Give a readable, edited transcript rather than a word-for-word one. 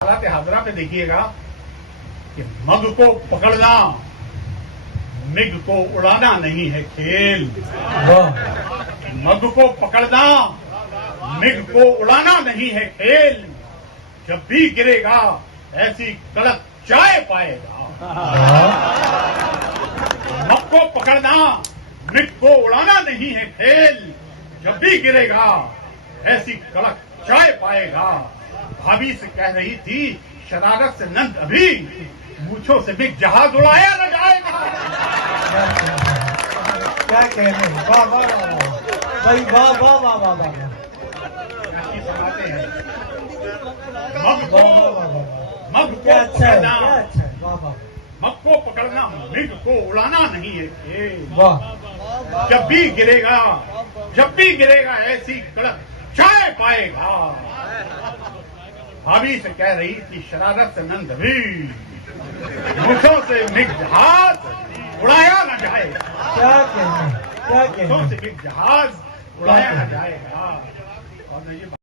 हालात हाजरा पे देखिएगा कि मग को पकड़ना मिग को उड़ाना नहीं है खेल। मग को पकड़ना मिग को उड़ाना नहीं है खेल। जब भी गिरेगा ऐसी कड़क चाय पाएगा। मग को पकड़ना मिग को उड़ाना नहीं है खेल। जब भी गिरेगा ऐसी कड़क चाय पाएगा। भाभी से कह रही थी शरारत से नंद अभी मूछों से मिग जहाज उड़ाया न जाएगा। क्या कहने, वाह वाह भाई, वाह वाह वाह वाह वाह। सुनाते हैं मग को क्या अच्छा है, पकड़ना, क्या अच्छा है, वाह वाह मग को पकड़ना मिग को उड़ाना नहीं है खेल। वाह। जब भी गिरेगा ऐसी कड़क चाय पाएगा। भाभी से कह रही थी शरारत से नंद भी मूछों से मिग जहाज उड़ाया न जाएगा। क्या कहने, क्या कहने। मूछों से मिग जहाज उड़ाया न जाएगा। और ये